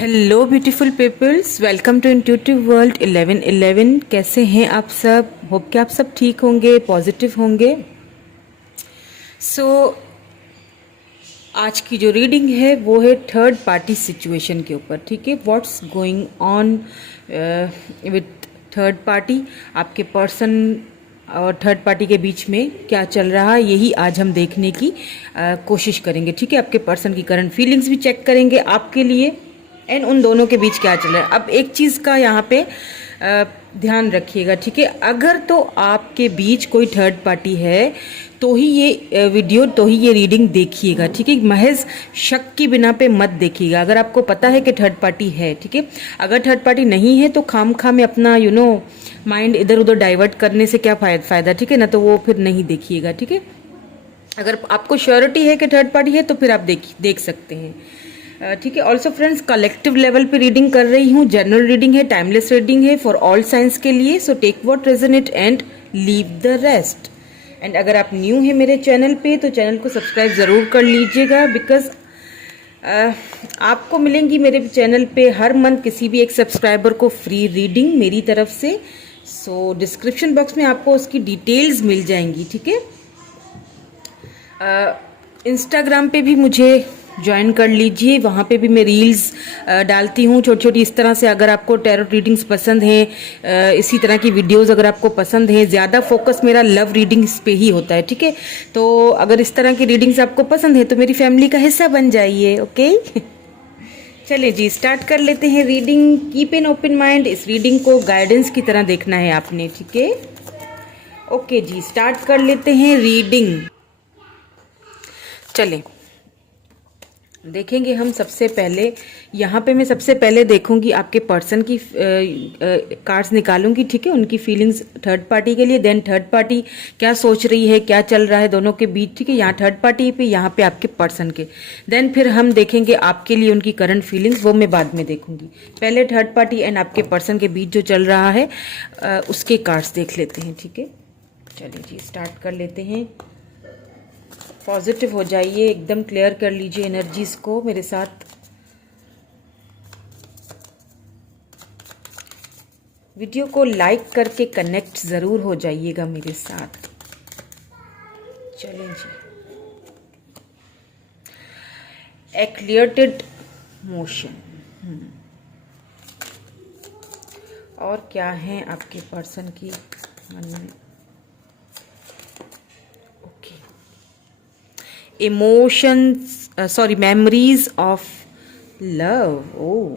Hello beautiful peoples, welcome to intuitive world 1111। कैसे हैं आप सब? होप कि आप सब ठीक होंगे, पॉजिटिव होंगे। सो आज की जो रीडिंग है वो है थर्ड पार्टी सिचुएशन के ऊपर। ठीक है, what's going on with third party, आपके पर्सन और थर्ड पार्टी के बीच में क्या चल रहा है, यही आज हम देखने की कोशिश करेंगे। ठीक है, आपके पर्सन की करंट फीलिंग्स भी चेक करेंगे आपके लिए, एंड उन दोनों के बीच क्या चल रहा है। अब एक चीज़ का यहाँ पे ध्यान रखिएगा। ठीक है, अगर तो आपके बीच कोई थर्ड पार्टी है तो ही ये वीडियो, तो ही ये रीडिंग देखिएगा। ठीक है, महज शक की बिना पे मत देखिएगा। अगर आपको पता है कि थर्ड पार्टी है, ठीक है, अगर थर्ड पार्टी नहीं है तो खामखा में अपना माइंड इधर उधर डाइवर्ट करने से क्या फायदा। ठीक है ना, तो वो फिर नहीं देखिएगा। ठीक है, अगर आपको श्योरिटी है कि थर्ड पार्टी है तो फिर आप देख सकते हैं। ठीक है, ऑल्सो फ्रेंड्स, कलेक्टिव लेवल पे रीडिंग कर रही हूँ, जनरल रीडिंग है, टाइमलेस रीडिंग है फॉर ऑल साइंस के लिए। So take what resonate and leave the rest. And अगर आप न्यू हैं मेरे चैनल पे तो चैनल को सब्सक्राइब ज़रूर कर लीजिएगा, बिकॉज आपको मिलेंगी मेरे चैनल पे हर मंथ किसी भी एक सब्सक्राइबर को फ्री रीडिंग मेरी तरफ से। सो डिस्क्रिप्शन बॉक्स में आपको उसकी डिटेल्स मिल जाएंगी। ठीक है, इंस्टाग्राम पे भी मुझे ज्वाइन कर लीजिए, वहाँ पे भी मैं रील्स डालती हूँ छोटी छोटी इस तरह से। अगर आपको टैरो रीडिंग्स पसंद हैं, इसी तरह की वीडियोस अगर आपको पसंद हैं, ज़्यादा फोकस मेरा लव रीडिंग्स पे ही होता है। ठीक है, तो अगर इस तरह की रीडिंग्स आपको पसंद है तो मेरी फैमिली का हिस्सा बन जाइए। ओके चलिए जी, स्टार्ट कर लेते हैं reading. Keep an open mind, इस रीडिंग को गाइडेंस की तरह देखना है आपने। ठीक है, ओके जी, स्टार्ट कर लेते हैं रीडिंग। चलें देखेंगे हम। सबसे पहले यहाँ पे मैं सबसे पहले देखूंगी आपके पर्सन की कार्ड्स निकालूंगी। ठीक है, उनकी फीलिंग्स थर्ड पार्टी के लिए, देन थर्ड पार्टी क्या सोच रही है, क्या चल रहा है दोनों के बीच। ठीक है, यहाँ थर्ड पार्टी पे, यहाँ पे आपके पर्सन के, देन फिर हम देखेंगे आपके लिए उनकी करंट फीलिंग्स, वो मैं बाद में देखूंगी। पहले थर्ड पार्टी एंड आपके पर्सन के बीच जो चल रहा है उसके कार्ड्स देख लेते हैं। ठीक है, चलिए जी, स्टार्ट कर लेते हैं। पॉजिटिव हो जाइए, एकदम क्लियर कर लीजिए एनर्जीज को मेरे साथ। वीडियो को लाइक करके कनेक्ट जरूर हो जाइएगा मेरे साथ। चलें जी, एक्लियर्टेड मोशन। और क्या है आपके पर्सन की मन में? Emotions, sorry, memories of love. ओ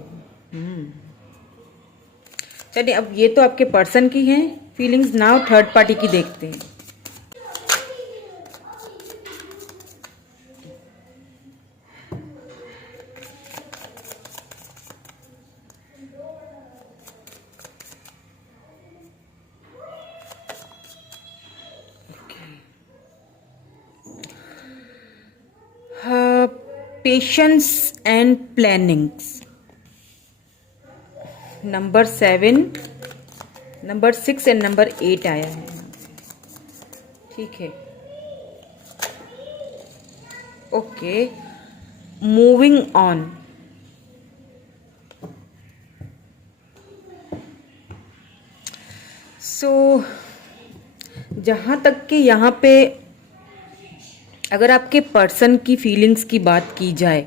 चलिए, अब ये तो आपके पर्सन की हैं फीलिंग्स, नाउ थर्ड पार्टी की देखते हैं। Patience and plannings, number 7, number 6 and number 8 आया है। ठीक है, ओके, मूविंग ऑन। सो जहाँ तक कि यहाँ पे अगर आपके पर्सन की फीलिंग्स की बात की जाए,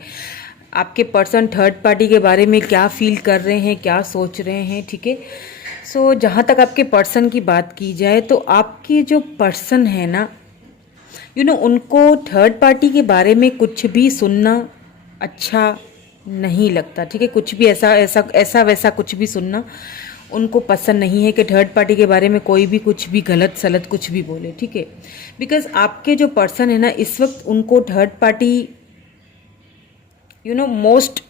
आपके पर्सन थर्ड पार्टी के बारे में क्या फील कर रहे हैं, क्या सोच रहे हैं। ठीक है, सो जहाँ तक आपके पर्सन की बात की जाए तो आपके जो पर्सन है ना, उनको थर्ड पार्टी के बारे में कुछ भी सुनना अच्छा नहीं लगता। ठीक है, कुछ भी ऐसा वैसा कुछ भी सुनना उनको पसंद नहीं है कि थर्ड पार्टी के बारे में कोई भी कुछ भी गलत सलत कुछ भी बोले। ठीक है, बिकॉज आपके जो पर्सन है ना, इस वक्त उनको थर्ड पार्टी मोस्ट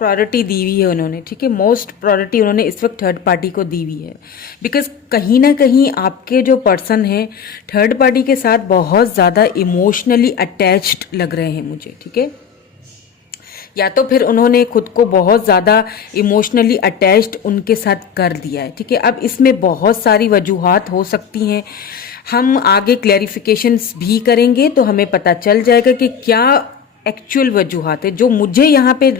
प्रायोरिटी दी हुई है उन्होंने। ठीक है, मोस्ट प्रायोरिटी उन्होंने इस वक्त थर्ड पार्टी को दी हुई है, बिकॉज कहीं ना कहीं आपके जो पर्सन है थर्ड पार्टी के साथ बहुत ज़्यादा इमोशनली अटैच्ड लग रहे हैं मुझे। ठीक है, या तो फिर उन्होंने खुद को बहुत ज़्यादा इमोशनली अटैच्ड उनके साथ कर दिया है। ठीक है, अब इसमें बहुत सारी वजूहात हो सकती हैं, हम आगे क्लैरिफिकेशंस भी करेंगे तो हमें पता चल जाएगा कि क्या एक्चुअल वजूहात है। जो मुझे यहाँ पे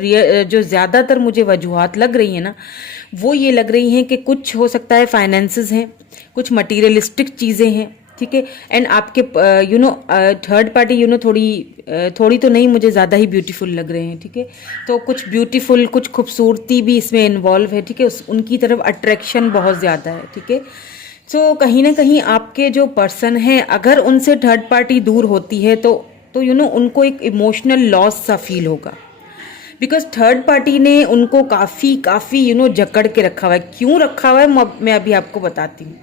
जो ज़्यादातर मुझे वजूहात लग रही है ना, वो ये लग रही हैं कि कुछ हो सकता है फाइनेंसेस हैं, कुछ मटीरियलिस्टिक चीज़ें हैं, ठीक है। एंड आपके थर्ड पार्टी थोड़ी तो नहीं, मुझे ज़्यादा ही ब्यूटीफुल लग रहे हैं, ठीक है। तो कुछ ब्यूटीफुल, कुछ खूबसूरती भी इसमें इन्वॉल्व है, ठीक है। उनकी तरफ अट्रैक्शन बहुत ज़्यादा है, ठीक है। सो कहीं ना कहीं आपके जो पर्सन हैं, अगर उनसे थर्ड पार्टी दूर होती है तो उनको एक इमोशनल लॉस सा फील होगा, बिकॉज थर्ड पार्टी ने उनको काफ़ी जकड़ के रखा हुआ है। क्यों रखा हुआ है मैं अभी आपको बताती हूँ।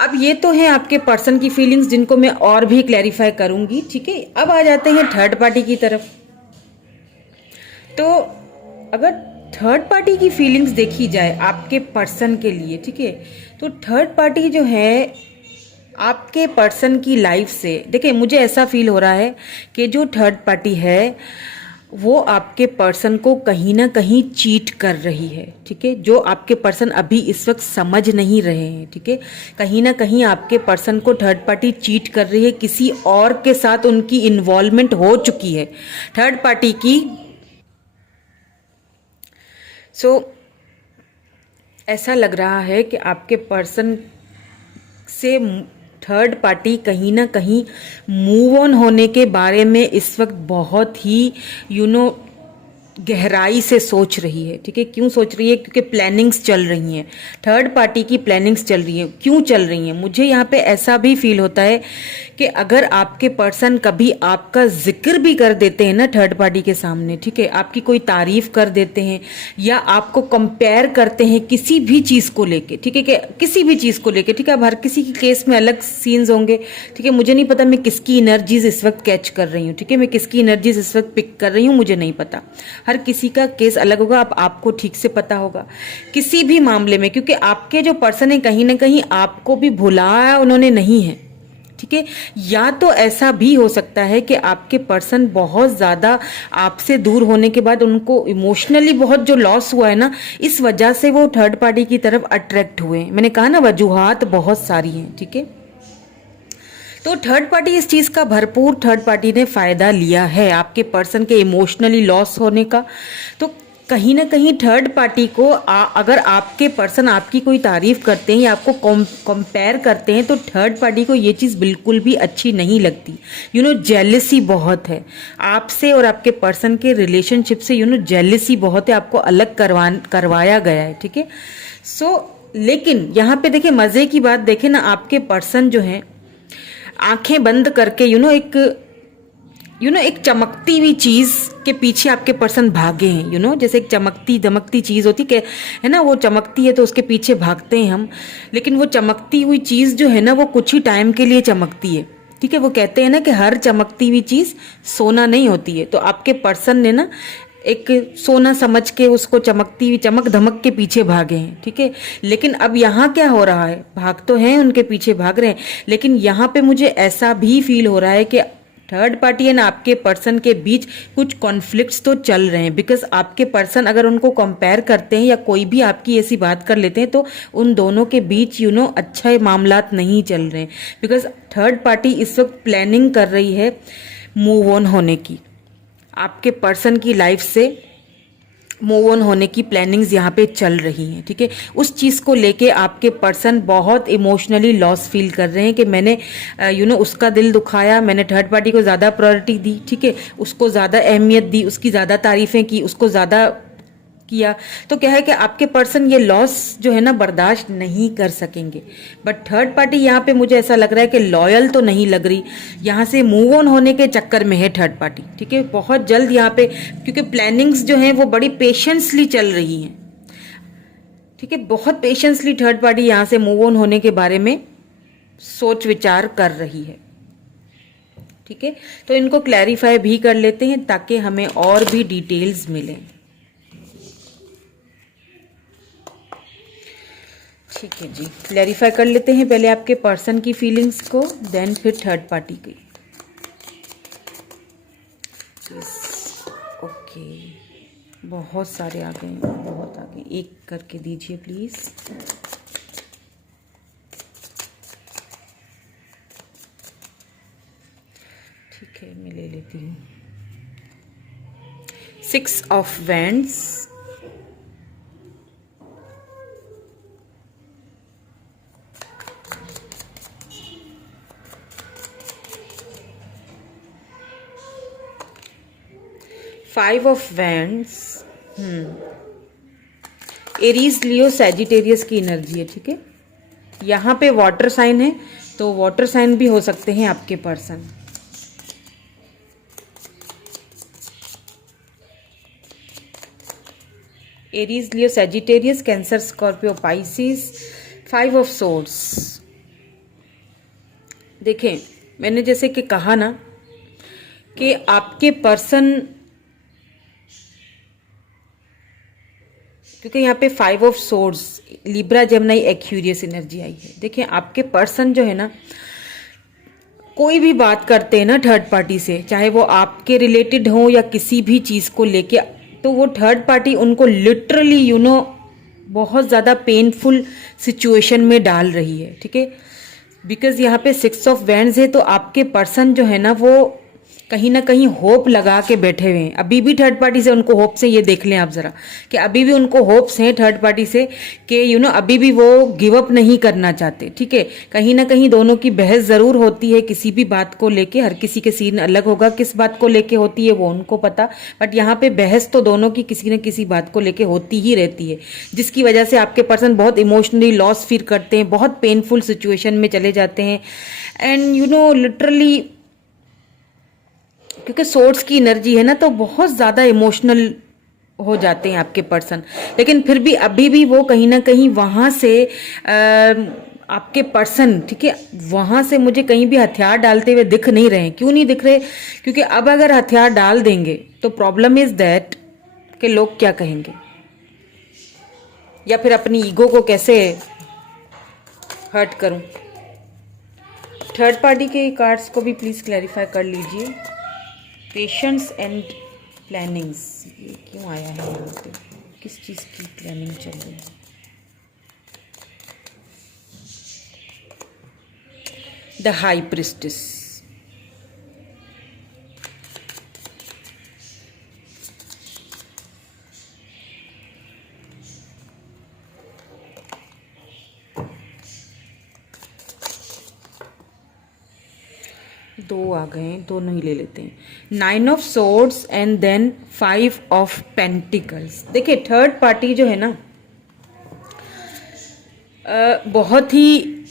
अब ये तो है आपके पर्सन की फीलिंग्स, जिनको मैं और भी क्लैरिफाई करूंगी, ठीक है। अब आ जाते हैं थर्ड पार्टी की तरफ। तो अगर थर्ड पार्टी की फीलिंग्स देखी जाए आपके पर्सन के लिए, ठीक है, तो थर्ड पार्टी जो है आपके पर्सन की लाइफ से, देखिए मुझे ऐसा फील हो रहा है कि जो थर्ड पार्टी है वो आपके पर्सन को कहीं ना कहीं चीट कर रही है, ठीक है। जो आपके पर्सन अभी इस वक्त समझ नहीं रहे हैं, ठीक है। कहीं ना कहीं आपके पर्सन को थर्ड पार्टी चीट कर रही है, किसी और के साथ उनकी इन्वॉल्वमेंट हो चुकी है थर्ड पार्टी की। सो ऐसा लग रहा है कि आपके पर्सन से थर्ड पार्टी कहीं ना कहीं मूव ऑन होने के बारे में इस वक्त बहुत ही गहराई से सोच रही है, ठीक है। क्यों सोच रही है? क्योंकि प्लानिंग्स चल रही हैं, थर्ड पार्टी की प्लानिंग्स चल रही हैं। क्यों चल रही हैं? मुझे यहाँ पे ऐसा भी फील होता है कि अगर आपके पर्सन कभी आपका जिक्र भी कर देते हैं ना थर्ड पार्टी के सामने, ठीक है, आपकी कोई तारीफ कर देते हैं या आपको कंपेयर करते हैं किसी भी चीज़ को लेके, ठीक है, कि किसी भी चीज़ को लेके, ठीक है। अब हर किसी की केस में अलग सीन्स होंगे, ठीक है। मुझे नहीं पता मैं किसकी एनर्जीज इस वक्त कैच कर रही हूँ, ठीक है, मैं किसकी एनर्जीज इस वक्त पिक कर रही हूँ, मुझे नहीं पता। हर किसी का केस अलग होगा, आपको ठीक से पता होगा किसी भी मामले में, क्योंकि आपके जो पर्सन है कहीं ना कहीं आपको भी भुलाया उन्होंने नहीं है, ठीक है। या तो ऐसा भी हो सकता है कि आपके पर्सन बहुत ज्यादा आपसे दूर होने के बाद उनको इमोशनली बहुत जो लॉस हुआ है ना, इस वजह से वो थर्ड पार्टी की तरफ अट्रैक्ट हुए। मैंने कहा ना वजूहात बहुत सारी हैं, ठीक है। तो थर्ड पार्टी इस चीज का भरपूर थर्ड पार्टी ने फायदा लिया है आपके पर्सन के इमोशनली लॉस होने का। तो कहीं ना कहीं थर्ड पार्टी को अगर आपके पर्सन आपकी कोई तारीफ करते हैं या आपको कंपेयर करते हैं, तो थर्ड पार्टी को ये चीज़ बिल्कुल भी अच्छी नहीं लगती। जेलिसी बहुत है आपसे और आपके पर्सन के रिलेशनशिप से, जेलिसी बहुत है, आपको अलग करवाया गया है, ठीक है। लेकिन यहाँ पे देखिए मजे की बात, देखे ना आपके पर्सन जो है आंखें बंद करके एक चमकती हुई चीज के पीछे आपके पर्सन भागे हैं। जैसे एक चमकती दमकती चीज होती है ना, वो चमकती है तो उसके पीछे भागते हैं हम, लेकिन वो चमकती हुई चीज जो है ना वो कुछ ही टाइम के लिए चमकती है, ठीक है। वो कहते हैं ना कि हर चमकती हुई चीज सोना नहीं होती है। तो आपके पर्सन ने ना एक सोना समझ के उसको चमकती हुई चमक धमक के पीछे भागे हैं, ठीक है। लेकिन अब यहाँ क्या हो रहा है, भाग तो हैं उनके पीछे भाग रहे हैं, लेकिन यहाँ पे मुझे ऐसा भी फील हो रहा है कि थर्ड पार्टी एंड आपके पर्सन के बीच कुछ कॉन्फ्लिक्ट्स तो चल रहे हैं। बिकॉज आपके पर्सन अगर उनको कंपेयर करते हैं या कोई भी आपकी ऐसी बात कर लेते हैं, तो उन दोनों के बीच अच्छे मामलात नहीं चल रहे हैं। बिकॉज थर्ड पार्टी इस वक्त प्लानिंग कर रही है मूव ऑन होने की, आपके पर्सन की लाइफ से मूव ऑन होने की प्लानिंग्स यहाँ पे चल रही हैं, ठीक है। उस चीज़ को लेके आपके पर्सन बहुत इमोशनली लॉस फील कर रहे हैं कि मैंने उसका दिल दुखाया, मैंने थर्ड पार्टी को ज़्यादा प्रायोरिटी दी, ठीक है, उसको ज़्यादा अहमियत दी, उसकी ज़्यादा तारीफ़ें की, उसको ज़्यादा किया। तो क्या है कि आपके पर्सन ये लॉस जो है ना बर्दाश्त नहीं कर सकेंगे। बट थर्ड पार्टी यहाँ पे मुझे ऐसा लग रहा है कि लॉयल तो नहीं लग रही, यहाँ से मूव ऑन होने के चक्कर में है थर्ड पार्टी, ठीक है। बहुत जल्द यहाँ पे, क्योंकि प्लानिंग्स जो हैं वो बड़ी पेशेंसली चल रही हैं, ठीक है। बहुत पेशेंसली थर्ड पार्टी यहाँ से मूव ऑन होने के बारे में सोच विचार कर रही है, ठीक है। तो इनको क्लैरिफाई भी कर लेते हैं ताकि हमें और भी डिटेल्स मिलें। ठीक है जी, क्लैरिफाई कर लेते हैं पहले आपके पर्सन की फीलिंग्स को, देन फिर थर्ड पार्टी की। ओके, बहुत सारे आ गए, बहुत आ गए, एक करके दीजिए प्लीज। ठीक है, में ले लेती हूँ 6 of wands, five of wands, Aries Leo Sagittarius की एनर्जी है, ठीक है। यहाँ पे वाटर साइन है, तो वाटर साइन भी हो सकते हैं आपके person. Aries Leo Sagittarius, cancer, Scorpio, Pisces, 5 of swords. देखें, मैंने जैसे कि कहा ना कि आपके पर्सन, क्योंकि यहाँ पे 5 of swords, Libra, Gemini, Aquarius energy आई है। देखिए आपके पर्सन जो है ना, कोई भी बात करते हैं ना थर्ड पार्टी से, चाहे वो आपके रिलेटेड हो या किसी भी चीज़ को लेके, तो वो थर्ड पार्टी उनको लिटरली बहुत ज़्यादा पेनफुल सिचुएशन में डाल रही है, ठीक है। बिकॉज यहाँ पे 6 ऑफ वैंड्स है, तो आपके पर्सन जो है ना वो कहीं ना कहीं होप लगा के बैठे हुए हैं। अभी भी थर्ड पार्टी से उनको होप से, ये देख लें आप जरा कि अभी भी उनको होप्स हैं थर्ड पार्टी से कि अभी भी वो गिव अप नहीं करना चाहते, ठीक है। कहीं ना कहीं दोनों की बहस जरूर होती है किसी भी बात को लेके, हर किसी के सीन अलग होगा, किस बात को लेके होती है वो उनको पता, बट यहाँ पे बहस तो दोनों की किसी न किसी बात को लेके होती ही रहती है, जिसकी वजह से आपके पर्सन बहुत इमोशनली लॉस फील करते हैं, बहुत पेनफुल सिचुएशन में चले जाते हैं। एंड लिटरली क्योंकि सोर्स की एनर्जी है ना, तो बहुत ज़्यादा इमोशनल हो जाते हैं आपके पर्सन। लेकिन फिर भी अभी भी वो कहीं ना कहीं वहाँ से आपके पर्सन, ठीक है, वहाँ से मुझे कहीं भी हथियार डालते हुए दिख नहीं रहे हैं। क्यों नहीं दिख रहे? क्योंकि अब अगर हथियार डाल देंगे तो प्रॉब्लम इज दैट कि लोग क्या कहेंगे, या फिर अपनी ईगो को कैसे हर्ट करूं। थर्ड पार्टी के कार्ड्स को भी प्लीज क्लैरिफाई कर लीजिए। पेशेंस एंड प्लानिंग्स, ये क्यों आया है यहाँ पे? किस चीज़ की प्लानिंग चल रही है? द हाई प्रिस्टेस, दो आ गए, दोनों ही ले लेते हैं। 9 of swords and then 5 of pentacles. देखिए थर्ड पार्टी जो है ना, बहुत ही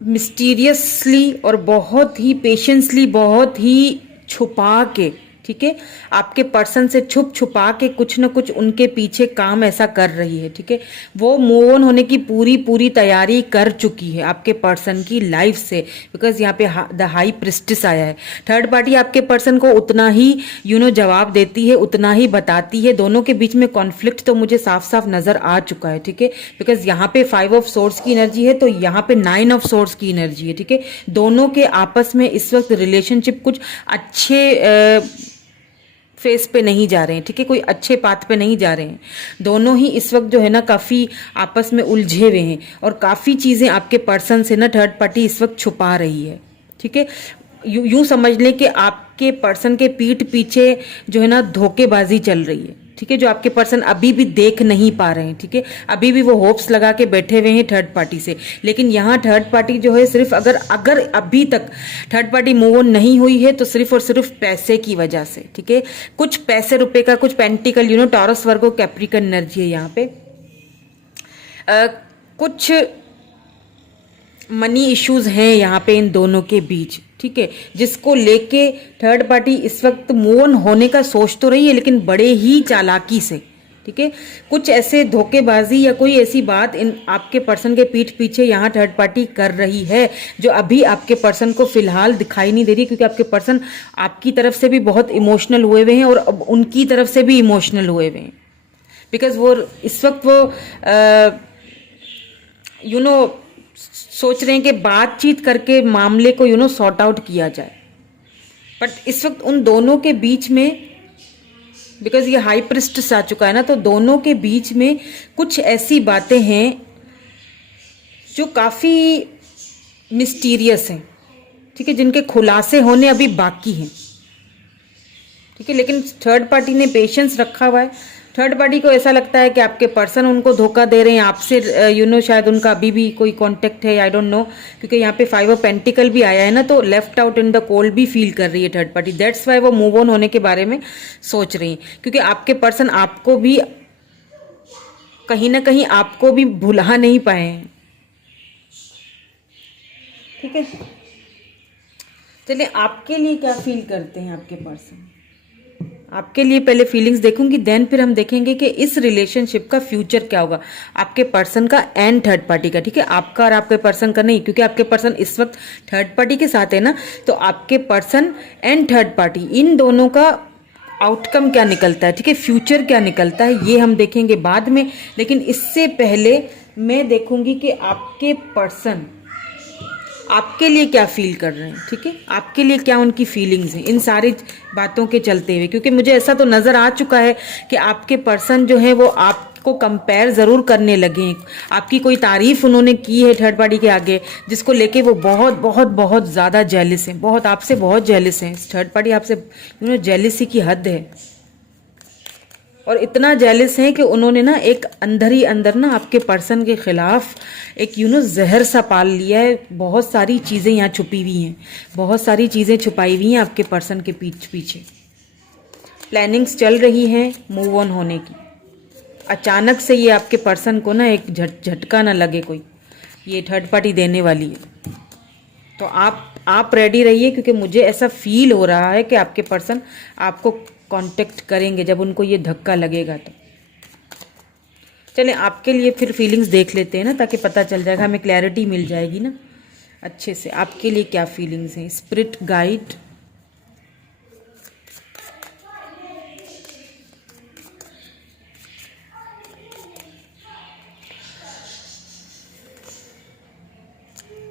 मिस्टीरियसली और बहुत ही पेशेंसली, बहुत ही छुपा के, ठीक है, आपके पर्सन से छुप छुपा के कुछ न कुछ उनके पीछे काम ऐसा कर रही है, ठीक है। वो मूव ऑन होने की पूरी तैयारी कर चुकी है आपके पर्सन की लाइफ से, बिकॉज यहाँ पे द हाई प्रिस्टेस आया है। थर्ड पार्टी आपके पर्सन को उतना ही जवाब देती है, उतना ही बताती है। दोनों के बीच में कॉन्फ्लिक्ट तो मुझे साफ साफ नजर आ चुका है, ठीक है, बिकॉज यहाँ पे 5 ऑफ सोर्ड्स की एनर्जी है, तो यहाँ पे 9 ऑफ सोर्ड्स की एनर्जी है, ठीक है। दोनों के आपस में इस वक्त रिलेशनशिप कुछ अच्छे फेस पे नहीं जा रहे हैं, ठीक है, कोई अच्छे पाथ पे नहीं जा रहे हैं। दोनों ही इस वक्त जो है ना काफी आपस में उलझे हुए हैं, और काफी चीजें आपके पर्सन से ना थर्ड पार्टी इस वक्त छुपा रही है, ठीक है। यूं समझ लें कि आपके पर्सन के पीठ पीछे जो है ना धोखेबाजी चल रही है, ठीक है, जो आपके पर्सन अभी भी देख नहीं पा रहे हैं, ठीक है। अभी भी वो होप्स लगा के बैठे हुए हैं थर्ड पार्टी से, लेकिन यहाँ थर्ड पार्टी जो है सिर्फ अगर अभी तक थर्ड पार्टी मूव ऑन नहीं हुई है तो सिर्फ और सिर्फ पैसे की वजह से, ठीक है। कुछ पैसे रुपए का, कुछ pentacle, Taurus Virgo Capricorn energy है यहाँ पे। कुछ मनी इश्यूज हैं यहाँ पे इन दोनों के बीच, ठीक है, जिसको लेके थर्ड पार्टी इस वक्त मूव ऑन होने का सोच तो रही है, लेकिन बड़े ही चालाकी से, ठीक है। कुछ ऐसे धोखेबाजी या कोई ऐसी बात इन आपके पर्सन के पीठ पीछे यहाँ थर्ड पार्टी कर रही है जो अभी आपके पर्सन को फिलहाल दिखाई नहीं दे रही, क्योंकि आपके पर्सन आपकी तरफ से भी बहुत इमोशनल हुए हुए हैं और अब उनकी तरफ से भी इमोशनल हुए हुए हैं, बिकॉज वो इस वक्त वो सोच रहे हैं कि बातचीत करके मामले को सॉर्ट आउट किया जाए। बट इस वक्त उन दोनों के बीच में, बिकॉज ये हाई प्रिस्टेस आ चुका है ना, तो दोनों के बीच में कुछ ऐसी बातें हैं जो काफी मिस्टीरियस हैं, ठीक है, जिनके खुलासे होने अभी बाकी हैं। ठीक है। लेकिन थर्ड पार्टी ने पेशेंस रखा हुआ है। थर्ड पार्टी को ऐसा लगता है कि आपके पर्सन उनको धोखा दे रहे हैं आपसे, शायद उनका अभी भी कोई कांटेक्ट है, आई डोंट नो, क्योंकि यहाँ पे 5 ऑफ पेंटिकल भी आया है ना, तो left out in the cold भी फील कर रही है थर्ड पार्टी। दैट्स वाई वो मूव ऑन होने के बारे में सोच रही है, क्योंकि आपके पर्सन आपको भी कहीं ना कहीं आपको भी भुला नहीं पाए हैं। ठीक है, चलिए आपके लिए क्या फील करते हैं आपके पर्सन। आपके लिए पहले फीलिंग्स देखूंगी, देन फिर हम देखेंगे कि इस रिलेशनशिप का फ्यूचर क्या होगा, आपके पर्सन का एंड थर्ड पार्टी का। ठीक है, आपका और आपके पर्सन का नहीं, क्योंकि आपके पर्सन इस वक्त थर्ड पार्टी के साथ है ना, तो आपके पर्सन एंड थर्ड पार्टी इन दोनों का आउटकम क्या निकलता है, ठीक है, फ्यूचर क्या निकलता है, ये हम देखेंगे बाद में। लेकिन इससे पहले मैं देखूंगी कि आपके पर्सन आपके लिए क्या फील कर रहे हैं। ठीक है, आपके लिए क्या उनकी फीलिंग्स हैं इन सारी बातों के चलते हुए, क्योंकि मुझे ऐसा तो नजर आ चुका है कि आपके पर्सन जो है वो आपको कंपेयर जरूर करने लगे हैं। आपकी कोई तारीफ उन्होंने की है थर्ड पार्टी के आगे, जिसको लेके वो बहुत बहुत बहुत ज्यादा जेलिस हैं, बहुत आपसे बहुत जेलिस हैं। थर्ड पार्टी आपसे जेलिसी की हद है, और इतना जेलिस है कि उन्होंने ना एक अंदर ही अंदर ना आपके पर्सन के खिलाफ एक जहर सा पाल लिया है। बहुत सारी चीज़ें यहाँ छुपी हुई हैं, बहुत सारी चीज़ें छुपाई हुई हैं आपके पर्सन के पीछे। प्लानिंग्स चल रही हैं मूव ऑन होने की। अचानक से ये आपके पर्सन को ना एक झटका ना लगे कोई, ये थर्ड पार्टी देने वाली है। तो आप रेडी रहिए, क्योंकि मुझे ऐसा फील हो रहा है कि आपके पर्सन आपको कांटेक्ट करेंगे जब उनको ये धक्का लगेगा। तो चलें आपके लिए फिर फीलिंग्स देख लेते हैं ना, ताकि पता चल जाएगा, हमें क्लैरिटी मिल जाएगी ना अच्छे से आपके लिए क्या फीलिंग्स हैं। स्पिरिट गाइड,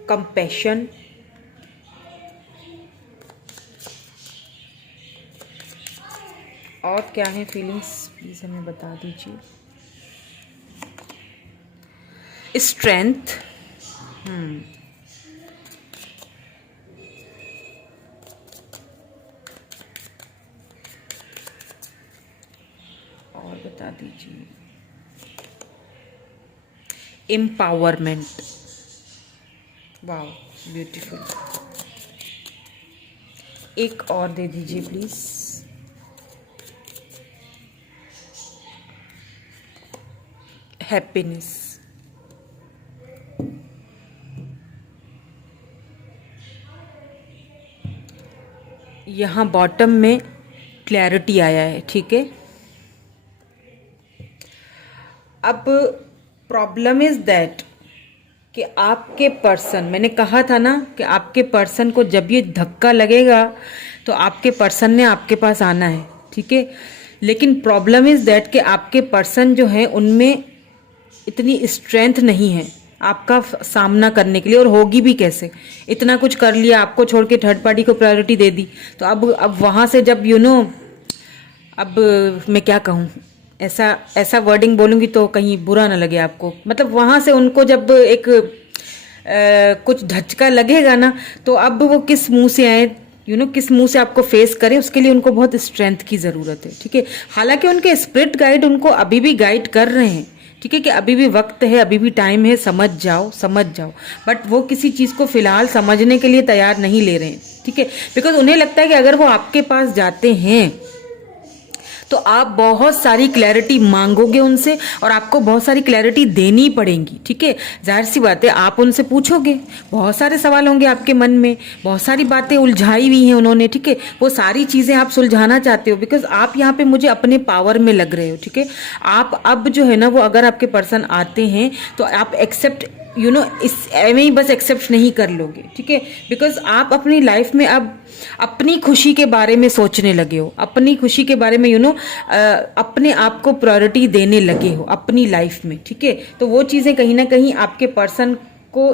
कंपैशन, और क्या है फीलिंग्स प्लीज हमें बता दीजिए। स्ट्रेंथ, और बता दीजिए। Empowerment, wow beautiful. एक और दे दीजिए प्लीज। हैप्पीनेस, यहाँ बॉटम में क्लैरिटी आया है। ठीक है, अब प्रॉब्लम इज दैट कि आपके पर्सन, मैंने कहा था ना कि आपके पर्सन को जब ये धक्का लगेगा तो आपके पर्सन ने आपके पास आना है। ठीक है, लेकिन प्रॉब्लम इज दैट कि आपके पर्सन जो है उनमें इतनी स्ट्रेंथ नहीं है आपका सामना करने के लिए, और होगी भी कैसे। इतना कुछ कर लिया, आपको छोड़ के थर्ड पार्टी को प्रायोरिटी दे दी, तो अब वहां से जब अब मैं क्या कहूँ, ऐसा वर्डिंग बोलूंगी तो कहीं बुरा ना लगे आपको, मतलब वहां से उनको जब एक कुछ धचका लगेगा ना, तो अब वो किस मुंह से आए, किस मुंह से आपको फेस करें, उसके लिए उनको बहुत स्ट्रेंथ की जरूरत है। ठीक है, हालांकि उनके स्पिरिट गाइड उनको अभी भी गाइड कर रहे हैं। ठीक है, कि अभी भी वक्त है, अभी भी टाइम है, समझ जाओ, बट वो किसी चीज को फिलहाल समझने के लिए तैयार नहीं ले रहे हैं। ठीक है, बिकॉज उन्हें लगता है कि अगर वो आपके पास जाते हैं तो आप बहुत सारी क्लैरिटी मांगोगे उनसे, और आपको बहुत सारी क्लैरिटी देनी पड़ेगी। ठीक है, जाहिर सी बात है, आप उनसे पूछोगे, बहुत सारे सवाल होंगे आपके मन में, बहुत सारी बातें उलझाई हुई हैं उन्होंने। ठीक है, वो सारी चीजें आप सुलझाना चाहते हो, बिकॉज आप यहाँ पे मुझे अपने पावर में लग रहे हो। ठीक है, आप अब जो है ना, वो अगर आपके पर्सन आते हैं तो आप एक्सेप्ट इस एवं ही बस एक्सेप्ट नहीं कर लोगे। ठीक है, बिकॉज आप अपनी लाइफ में अब अपनी खुशी के बारे में सोचने लगे हो, अपनी खुशी के बारे में अपने आप को प्रायोरिटी देने लगे हो अपनी लाइफ में। ठीक है, तो वो चीजें कहीं ना कहीं आपके पर्सन को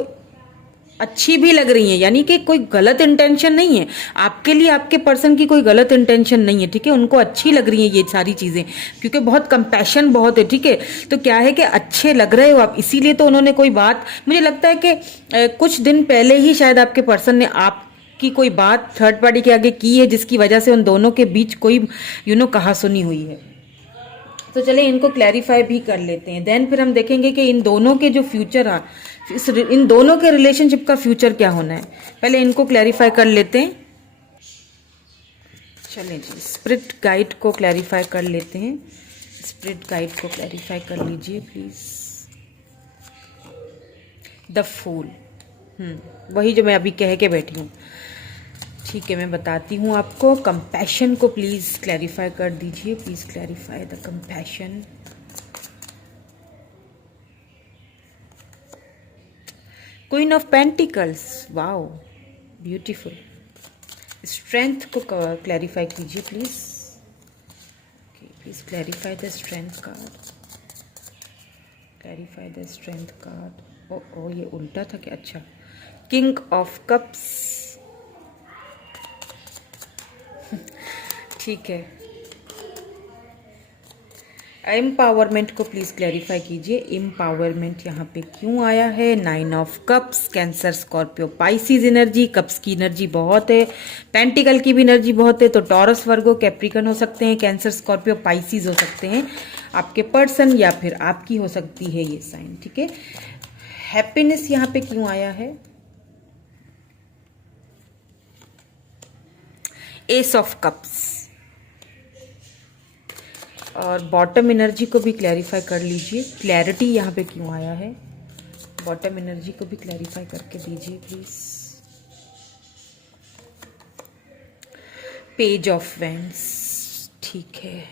अच्छी भी लग रही है, यानी कि कोई गलत इंटेंशन नहीं है आपके लिए, आपके पर्सन की कोई गलत इंटेंशन नहीं है। ठीक है, उनको अच्छी लग रही है ये सारी चीजें, क्योंकि बहुत कंपैशन बहुत है। ठीक है, तो क्या है कि अच्छे लग रहे हो आप, इसीलिए तो उन्होंने कोई बात, मुझे लगता है कि कुछ दिन पहले ही शायद आपके पर्सन ने की कोई बात थर्ड पार्टी के आगे की है जिसकी वजह से उन दोनों के बीच कोई कहासुनी हुई है। तो चले इनको क्लैरिफाई भी कर लेते हैं, देन फिर हम देखेंगे कि इन दोनों के जो फ्यूचर इन दोनों के रिलेशनशिप का फ्यूचर क्या होना है। पहले इनको क्लैरिफाई कर लेते हैं। चलें जी, स्पिरिट गाइड को क्लैरिफाई कर लेते हैं। स्पिरिट गाइड को क्लैरिफाई कर लीजिए प्लीज। द फूल, वही जो मैं अभी कह के बैठी हूँ। ठीक है, मैं बताती हूँ आपको। कंपैशन को प्लीज क्लैरिफाई कर दीजिए, please clarify the compassion. Queen of pentacles, wow beautiful. Strength को क्लैरिफाई कीजिए please. Please clarify the strength card, clarify the strength card. ओ ये उल्टा था क्या? अच्छा, किंग ऑफ कप्स। ठीक है, एम्पावरमेंट को प्लीज क्लैरिफाई कीजिए। एम्पावरमेंट यहाँ पे क्यों आया है? 9 of cups, cancer, Scorpio, Pisces energy. Cups की एनर्जी बहुत है, पेंटिकल की भी एनर्जी बहुत है, तो टॉरस, वर्गो, कैप्रिकन हो सकते हैं, कैंसर, स्कॉर्पियो, पाइसिस हो सकते हैं आपके पर्सन, या फिर आपकी हो सकती है ये साइन। ठीक है, हैप्पीनेस यहाँ पे क्यों आया है? S of cups. और बॉटम एनर्जी को भी क्लैरिफाई कर लीजिए। क्लैरिटी यहाँ पे क्यों आया है? बॉटम एनर्जी को भी क्लैरिफाई करके दीजिए प्लीज। Page of veins. ठीक है,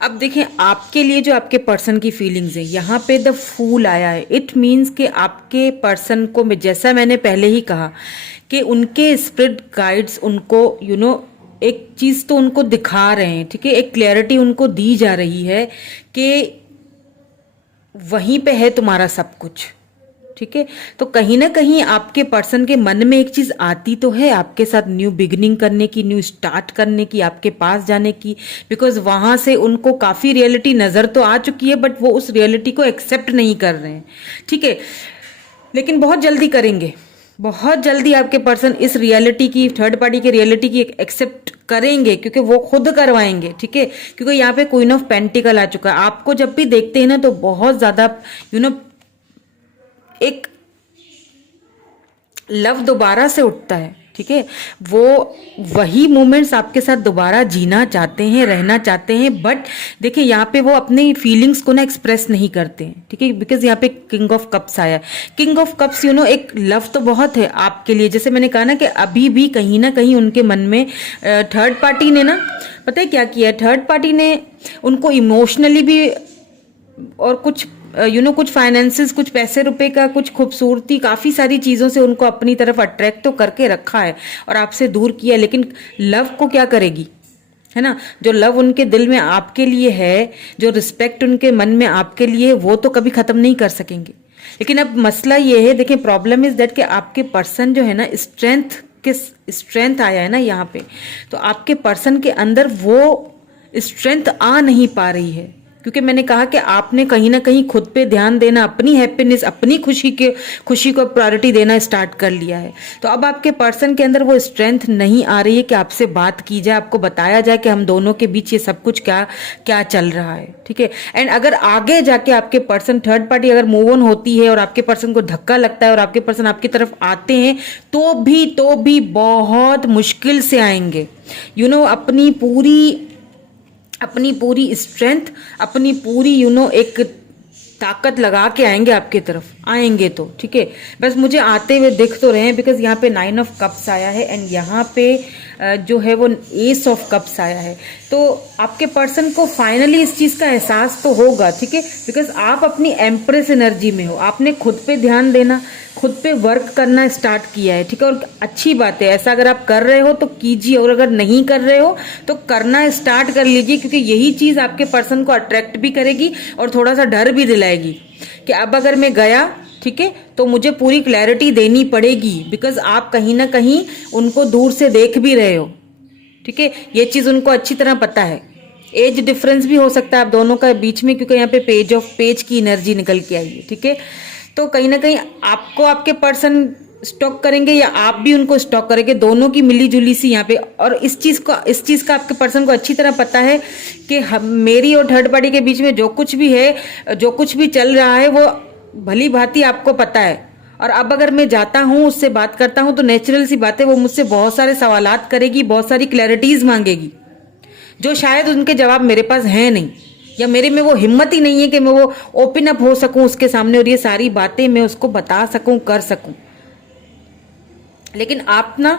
अब देखें आपके लिए जो आपके पर्सन की फीलिंग्स है, यहाँ पे द फूल आया है। इट मीन्स कि आपके पर्सन को, जैसा मैंने पहले ही कहा कि उनके स्पिरिट गाइड्स उनको एक चीज तो उनको दिखा रहे हैं। ठीक है, एक क्लैरिटी उनको दी जा रही है कि वहीं पे है तुम्हारा सब कुछ। ठीक है, तो कहीं ना कहीं आपके पर्सन के मन में एक चीज आती तो है आपके साथ न्यू बिगिनिंग करने की, न्यू स्टार्ट करने की, आपके पास जाने की। बिकॉज वहां से उनको काफी रियलिटी नजर तो आ चुकी है, बट वो उस रियलिटी को एक्सेप्ट नहीं कर रहे हैं। ठीक है, लेकिन बहुत जल्दी करेंगे, बहुत जल्दी आपके पर्सन इस रियलिटी की, थर्ड पार्टी की रियलिटी की एक्सेप्ट करेंगे, क्योंकि वो खुद करवाएंगे। ठीक है, क्योंकि यहाँ पे क्वीन ऑफ पेंटिकल आ चुका है। आपको जब भी देखते हैं ना तो बहुत ज्यादा एक लव दोबारा से उठता है। ठीक है, वो वही मोमेंट्स आपके साथ दोबारा जीना चाहते हैं, रहना चाहते हैं, बट देखिए यहाँ पे वो अपनी फीलिंग्स को ना एक्सप्रेस नहीं करते हैं। ठीक है, बिकॉज यहाँ पे किंग ऑफ कप्स आया। किंग ऑफ कप्स एक लव तो बहुत है आपके लिए, जैसे मैंने कहा ना कि अभी भी कहीं ना कहीं उनके मन में थर्ड पार्टी ने ना, पता है क्या किया? थर्ड पार्टी ने उनको इमोशनली भी और कुछ कुछ फाइनेंसेस, कुछ पैसे रुपए का, कुछ खूबसूरती, काफी सारी चीजों से उनको अपनी तरफ अट्रैक्ट तो करके रखा है और आपसे दूर किया। लेकिन लव को क्या करेगी, है ना? जो लव उनके दिल में आपके लिए है, जो रिस्पेक्ट उनके मन में आपके लिए, वो तो कभी खत्म नहीं कर सकेंगे। लेकिन अब मसला ये है, देखिए प्रॉब्लम इज दैट कि आपके पर्सन जो है ना, स्ट्रेंथ आया है ना यहाँ पे, तो आपके पर्सन के अंदर वो स्ट्रेंथ आ नहीं पा रही है, क्योंकि मैंने कहा कि आपने कहीं ना कहीं खुद पे ध्यान देना, अपनी हैप्पीनेस, अपनी खुशी को प्रायोरिटी देना स्टार्ट कर लिया है। तो अब आपके पर्सन के अंदर वो स्ट्रेंथ नहीं आ रही है कि आपसे बात की जाए, आपको बताया जाए कि हम दोनों के बीच ये सब कुछ क्या क्या चल रहा है। ठीक है, एंड अगर आगे जाके आपके पर्सन, थर्ड पार्टी अगर मूव ऑन होती है और आपके पर्सन को धक्का लगता है और आपके पर्सन आपकी तरफ आते हैं, तो भी बहुत मुश्किल से आएंगे। अपनी पूरी स्ट्रेंथ, अपनी पूरी एक ताकत लगा के आएंगे आपकी तरफ, आएंगे तो। ठीक है, बस मुझे आते हुए दिख तो रहे हैं, बिकॉज यहाँ पे 9 ऑफ कप्स आया है एंड यहाँ पे जो है वो एस ऑफ कप्स आया है। तो आपके पर्सन को फाइनली इस चीज का एहसास तो होगा। ठीक है, बिकॉज आप अपनी एम्प्रेस एनर्जी में हो, आपने खुद पे ध्यान देना, खुद पे वर्क करना स्टार्ट किया है। ठीक है, और अच्छी बात है, ऐसा अगर आप कर रहे हो तो कीजिए, और अगर नहीं कर रहे हो तो करना स्टार्ट कर लीजिए, क्योंकि यही चीज आपके पर्सन को अट्रैक्ट भी करेगी और थोड़ा सा डर भी दिलाएगी कि अब अगर मैं गया, ठीक है, तो मुझे पूरी क्लैरिटी देनी पड़ेगी, बिकॉज आप कहीं ना कहीं उनको दूर से देख भी रहे हो। ठीक है, ये चीज उनको अच्छी तरह पता है। एज डिफरेंस भी हो सकता है आप दोनों का बीच में, क्योंकि यहाँ पे पेज की एनर्जी निकल के आई है। ठीक है, तो कहीं ना कहीं आपको आपके पर्सन स्टॉक करेंगे या आप भी उनको स्टॉक करेंगे, दोनों की मिली जुली सी यहाँ पे। और इस चीज़ का आपके पर्सन को अच्छी तरह पता है कि मेरी और थर्ड पार्टी के बीच में जो कुछ भी है, जो कुछ भी चल रहा है, वो भली भांति आपको पता है। और अब अगर मैं जाता हूँ, उससे बात करता हूँ, तो नेचुरल सी बात है, वो मुझसे बहुत सारे सवालात करेगी, बहुत सारी क्लैरिटीज मांगेगी, जो शायद उनके जवाब मेरे पास है नहीं, या मेरे में वो हिम्मत ही नहीं है कि मैं वो ओपन अप हो सकूं उसके सामने और ये सारी बातें मैं उसको बता सकूं, कर सकूं। लेकिन आप ना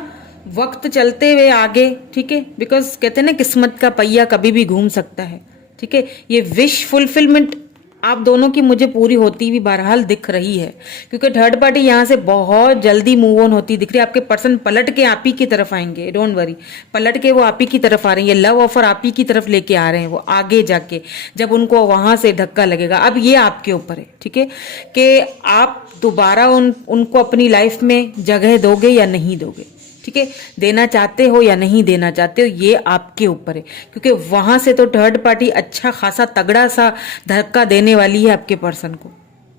वक्त चलते हुए आगे, ठीक है, बिकॉज कहते हैं ना किस्मत का पहिया कभी भी घूम सकता है, ठीक है। ये विश फुलफिलमेंट आप दोनों की मुझे पूरी होती हुई बहरहाल दिख रही है, क्योंकि थर्ड पार्टी यहाँ से बहुत जल्दी मूव ऑन होती दिख रही है। आपके पर्सन पलट के आप ही की तरफ आएंगे, डोंट वरी, पलट के वो आप ही की तरफ आ रहे हैं, ये लव ऑफर आप ही की तरफ लेके आ रहे हैं वो आगे जाके, जब उनको वहां से धक्का लगेगा। अब ये आपके ऊपर है, ठीक है, कि आप दोबारा उनको अपनी लाइफ में जगह दोगे या नहीं दोगे, ठीक है, देना चाहते हो या नहीं देना चाहते हो, ये आपके ऊपर है। क्योंकि वहां से तो थर्ड पार्टी अच्छा खासा तगड़ा सा धक्का देने वाली है आपके पर्सन को,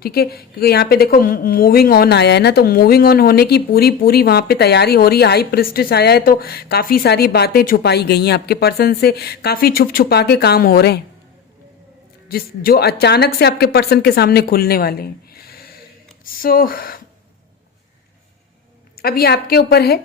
ठीक है। क्योंकि यहाँ पे देखो मूविंग ऑन आया है ना, तो मूविंग ऑन होने की पूरी पूरी वहां पे तैयारी हो रही है। हाई प्रिस्टिस आया है, तो काफी सारी बातें छुपाई गई हैं आपके पर्सन से, काफी छुप छुपा के काम हो रहे हैं, जो अचानक से आपके पर्सन के सामने खुलने वाले हैं। सो अब ये आपके ऊपर है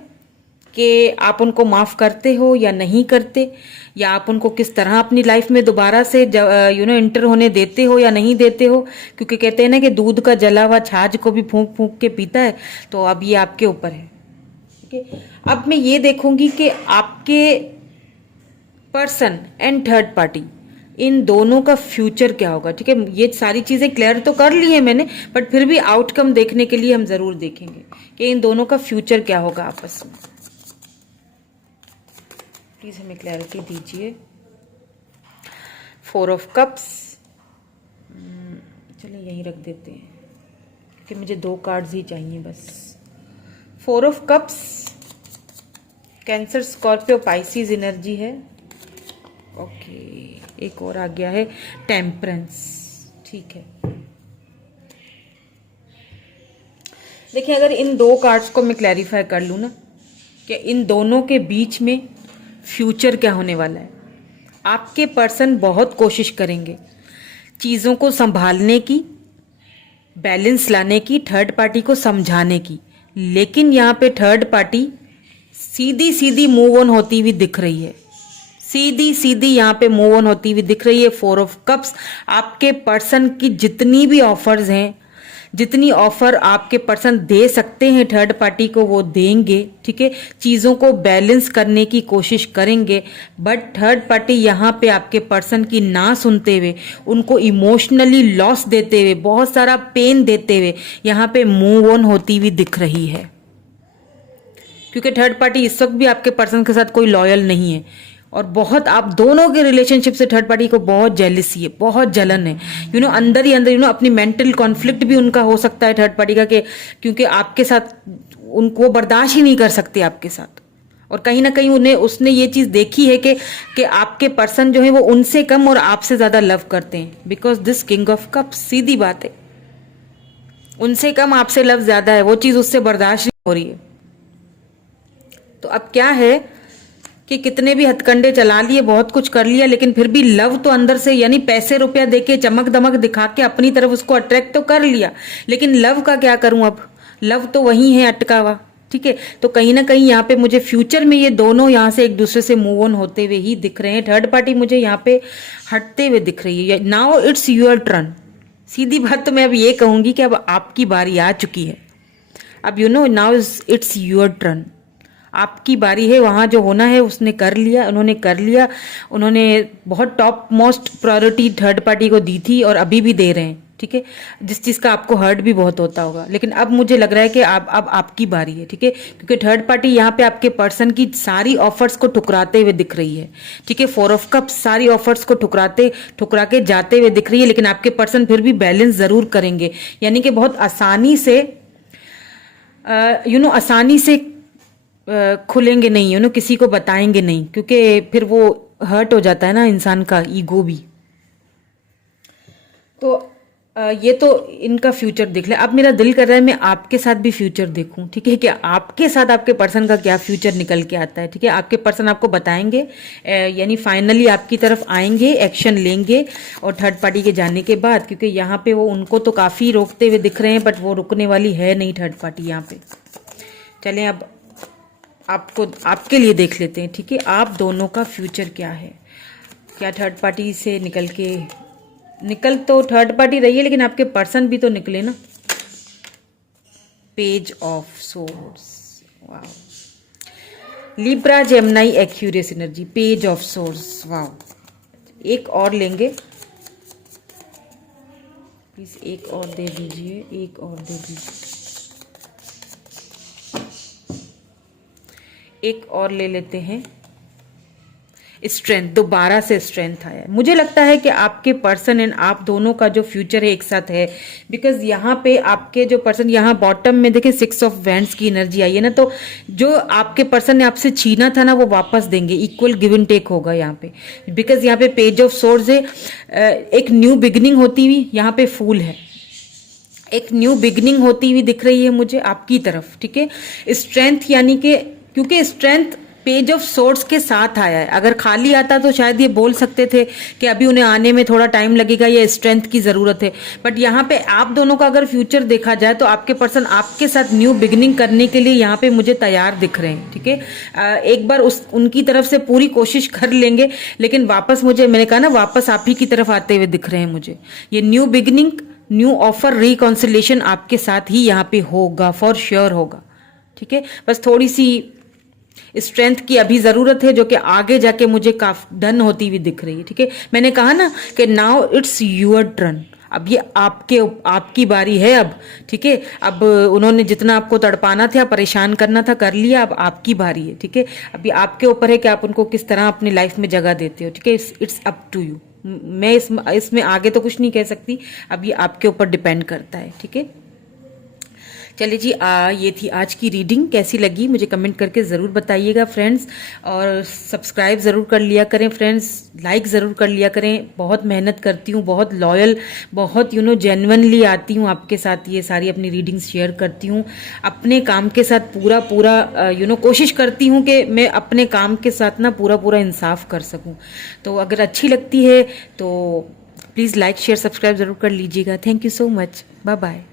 कि आप उनको माफ करते हो या नहीं करते, या आप उनको किस तरह अपनी लाइफ में दोबारा से इंटर होने देते हो या नहीं देते हो। क्योंकि कहते हैं ना कि दूध का जला हुआ छाछ को भी फूंक फूंक के पीता है, तो अब ये आपके ऊपर है, ठीक है। अब मैं ये देखूंगी कि आपके पर्सन एंड थर्ड पार्टी, इन दोनों का फ्यूचर क्या होगा, ठीक है। ये सारी चीजें क्लियर तो कर ली है मैंने, बट फिर भी आउटकम देखने के लिए हम जरूर देखेंगे कि इन दोनों का फ्यूचर क्या होगा आपस में। प्लीज हमें क्लैरिटी दीजिए। 4 ऑफ कप्स, चलिए यहीं रख देते हैं क्योंकि मुझे 2 कार्ड्स ही चाहिए बस। 4 of cups, cancer, Scorpio, Pisces energy है, ओके। एक और आ गया है टेम्परेंस, ठीक है। देखिए, अगर इन 2 कार्ड्स को मैं क्लैरिफाई कर लूँ ना कि इन दोनों के बीच में फ्यूचर क्या होने वाला है। आपके पर्सन बहुत कोशिश करेंगे चीज़ों को संभालने की, बैलेंस लाने की, थर्ड पार्टी को समझाने की, लेकिन यहाँ पे third party Sidhi Sidhi move on होती हुई दिख रही है, सीधी सीधी यहाँ पे मूव ऑन होती हुई दिख रही है। 4 ऑफ कप्स, आपके पर्सन की जितनी भी ऑफर्स हैं, जितनी ऑफर आपके पर्सन दे सकते हैं थर्ड पार्टी को, वो देंगे, ठीक है। चीज़ों को बैलेंस करने की कोशिश करेंगे, बट थर्ड पार्टी यहाँ पे आपके पर्सन की ना सुनते हुए, उनको इमोशनली लॉस देते हुए, बहुत सारा पेन देते हुए यहाँ पे मूव ऑन होती हुई दिख रही है। क्योंकि थर्ड पार्टी इस वक्त भी आपके पर्सन के साथ कोई लॉयल नहीं है, और बहुत आप दोनों के रिलेशनशिप से थर्ड पार्टी को बहुत जेलिसी है, बहुत जलन है, अंदर ही अंदर अपनी मेंटल कॉन्फ्लिक्ट भी उनका हो सकता है थर्ड पार्टी का, क्योंकि आपके साथ उनको बर्दाश्त ही नहीं कर सकते आपके साथ। और कहीं ना कहीं उसने ये चीज देखी है कि आपके पर्सन जो है वो उनसे कम और आपसे ज्यादा लव करते हैं, because this king of cup, सीधी बात है, उनसे कम आपसे लव ज्यादा है, वो चीज उससे बर्दाश्त नहीं हो रही है। तो अब क्या है कि कितने भी हथकंडे चला लिए, बहुत कुछ कर लिया, लेकिन फिर भी लव तो अंदर से, यानी पैसे रुपया देके चमक दमक दिखा के अपनी तरफ उसको अट्रैक्ट तो कर लिया, लेकिन लव का क्या करूं, अब लव तो वही है अटका हुआ, ठीक है। तो कहीं ना कहीं यहाँ पे मुझे फ्यूचर में ये दोनों यहाँ से एक दूसरे से मूव ऑन होते हुए ही दिख रहे हैं। थर्ड पार्टी मुझे यहाँ पे हटते हुए दिख रही है। Now it's your turn. सीधी बात तो मैं अब ये कहूंगी कि अब आपकी बारी आ चुकी है। अब नाउ इट्स योर टर्न, आपकी बारी है। वहाँ जो होना है उसने कर लिया, उन्होंने कर लिया, उन्होंने बहुत top most priority third party को दी थी और अभी भी दे रहे हैं, ठीक है, जिस चीज़ का आपको हर्ट भी बहुत होता होगा। लेकिन अब मुझे लग रहा है कि अब आपकी बारी है, ठीक है, क्योंकि थर्ड पार्टी यहाँ पे आपके पर्सन की सारी ऑफर्स को ठुकराते हुए दिख रही है, ठीक है। 4 ऑफ कप्स सारी ऑफर्स को ठुकरा के जाते हुए दिख रही है, लेकिन आपके पर्सन फिर भी बैलेंस जरूर करेंगे, यानी कि बहुत आसानी से आसानी से खुलेंगे नहीं, किसी को बताएंगे नहीं, क्योंकि फिर वो हर्ट हो जाता है ना इंसान का ईगो भी। तो ये तो इनका फ्यूचर देख ले। अब मेरा दिल कर रहा है मैं आपके साथ भी फ्यूचर देखूं, ठीक है, कि आपके साथ आपके पर्सन का क्या फ्यूचर निकल के आता है, ठीक है। आपके पर्सन आपको बताएंगे, यानी फाइनली आपकी तरफ आएंगे, एक्शन लेंगे, और थर्ड पार्टी के जाने के बाद, क्योंकि यहाँ पे वो उनको तो काफ़ी रोकते हुए दिख रहे हैं, बट वो रुकने वाली है नहीं थर्ड पार्टी यहाँ पे। चलें अब आपको आपके लिए देख लेते हैं, ठीक है, आप दोनों का फ्यूचर क्या है। क्या थर्ड पार्टी से निकल तो थर्ड पार्टी रही है, लेकिन आपके पर्सन भी तो निकले ना। Page of swords, wow. Libra, Gemini, Aquarius energy, page of swords, wow. एक और लेंगे प्लीज, एक और दे दीजिए, एक और दे दीजिए, एक और ले लेते हैं। स्ट्रेंथ, दोबारा से स्ट्रेंथ आया है। मुझे लगता है कि आपके पर्सन एंड आप दोनों का जो फ्यूचर है एक साथ है, बिकॉज यहाँ पे आपके जो पर्सन, यहाँ बॉटम में देखें 6 ऑफ वैंड्स की एनर्जी आई है ना, तो जो आपके पर्सन ने आपसे छीना था ना वो वापस देंगे, इक्वल गिव एंड टेक होगा यहाँ पे, बिकॉज यहाँ पे पेज ऑफ सोर्ड्स है, एक न्यू बिगिनिंग होती हुई, यहाँ पे फूल है, एक न्यू बिगिनिंग होती हुई दिख रही है मुझे आपकी तरफ, ठीक है। स्ट्रेंथ यानी कि, क्योंकि स्ट्रेंथ पेज ऑफ सोर्ड्स के साथ आया है, अगर खाली आता तो शायद ये बोल सकते थे कि अभी उन्हें आने में थोड़ा टाइम लगेगा या स्ट्रेंथ की ज़रूरत है, बट यहाँ पे आप दोनों का अगर फ्यूचर देखा जाए तो आपके पर्सन आपके साथ न्यू बिगिनिंग करने के लिए यहाँ पे मुझे तैयार दिख रहे हैं, ठीक है। एक बार उनकी तरफ से पूरी कोशिश कर लेंगे, लेकिन वापस मुझे, मैंने कहा ना, वापस आप ही की तरफ आते हुए दिख रहे हैं मुझे। ये new beginning, new offer, reconciliation आपके साथ ही यहाँ पे होगा, फॉर श्योर होगा, ठीक है। बस थोड़ी सी स्ट्रेंथ की अभी जरूरत है, जो कि आगे जाके मुझे काफी डन होती हुई दिख रही है, ठीक है। मैंने कहा ना कि नाउ इट्स योर टर्न, अब ये आपकी बारी है अब, ठीक है। अब उन्होंने जितना आपको तड़पाना था, परेशान करना था, कर लिया, अब आपकी बारी है, ठीक है। अभी आपके ऊपर है कि आप उनको किस तरह अपनी लाइफ में जगह देते हो, ठीक है। It's up to you. मैं इसमें आगे तो कुछ नहीं कह सकती, अब ये आपके ऊपर डिपेंड करता है, ठीक है। चलिए जी, ये थी आज की रीडिंग। कैसी लगी मुझे कमेंट करके ज़रूर बताइएगा फ्रेंड्स, और सब्सक्राइब ज़रूर कर लिया करें फ्रेंड्स, लाइक ज़रूर कर लिया करें। बहुत मेहनत करती हूँ, बहुत लॉयल, बहुत जेन्युइनली आती हूँ आपके साथ, ये सारी अपनी रीडिंग्स शेयर करती हूँ। अपने काम के साथ पूरा कोशिश करती हूँ कि मैं अपने काम के साथ ना पूरा इंसाफ कर सकूँ। तो अगर अच्छी लगती है तो प्लीज़ लाइक शेयर सब्सक्राइब ज़रूर कर लीजिएगा। Thank you so much, bye bye.